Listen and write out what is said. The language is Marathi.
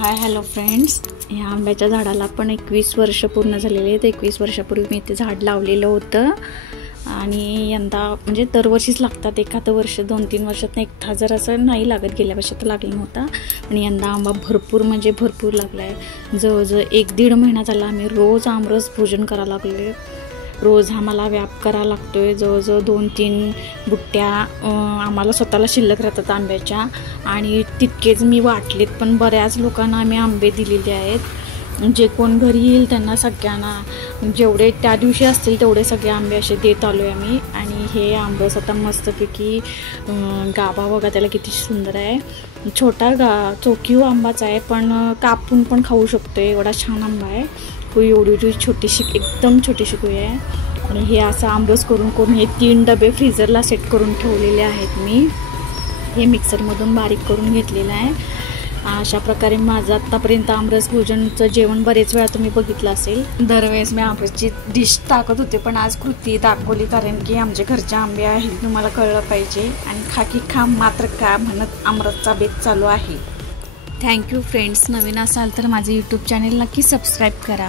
हाय हॅलो फ्रेंड्स, ह्या आंब्याच्या झाडाला पण 21 वर्ष पूर्ण झालेले आहेत। 21 वर्षापूर्वी मी ते झाड लावलेलं होतं आणि यंदा म्हणजे दरवर्षीच लागतात। एखादं वर्ष 2-3 वर्षात एकदा जर असं नाही लागत, गेल्या वर्षी तर लागला नव्हता आणि यंदा आंबा भरपूर म्हणजे भरपूर लागला आहे। जवळजवळ 1-1.5 महिना झाला आम्ही रोज आमरस भोजन करायला लागले। रोज आम्हाला व्याप करायला लागतोय। जवळजवळ 2-3 बुट्ट्या आम्हाला स्वतःला शिल्लक राहतात आंब्याच्या आणि तितकेच मी वाटलेत, पण बऱ्याच लोकांना आम्ही आंबे दिलेले आहेत। जे कोण घरी येईल त्यांना सगळ्यांना जेवढे त्या दिवशी असतील तेवढे सगळे आंबे असे देत आलो आहे आम्ही। आणि हे आंबस आता मस्तपैकी गाभा बघा त्याला किती सुंदर आहे। छोटा चोखीव आंबाच आहे, पण कापून पण खाऊ शकतो, एवढा छान आंबा आहे। एवढी छोटीशी एकदम छोटीशी कुई आहे आणि हे असं आंबस करून हे 3 डबे फ्रीजरला सेट करून ठेवलेले आहेत। मी हे मिक्सरमधून बारीक करून घेतलेलं आहे। अशा प्रकारे माझं आत्तापर्यंत आमरस भोजनचं जेवण बरेच वेळा तुम्ही बघितलं असेल। दरवेळेस मी आमरसची डिश टाकत होते, पण आज कृती दाखवली कारण की आमच्या घरचे आंबे आहेत, तुम्हाला कळलं पाहिजे। आणि खा की खा मात्र का म्हणत आमरसचा बेत चालू आहे। थँक्यू फ्रेंड्स, नवीन असाल तर माझे यूट्यूब चॅनल नक्की सबस्क्राईब करा।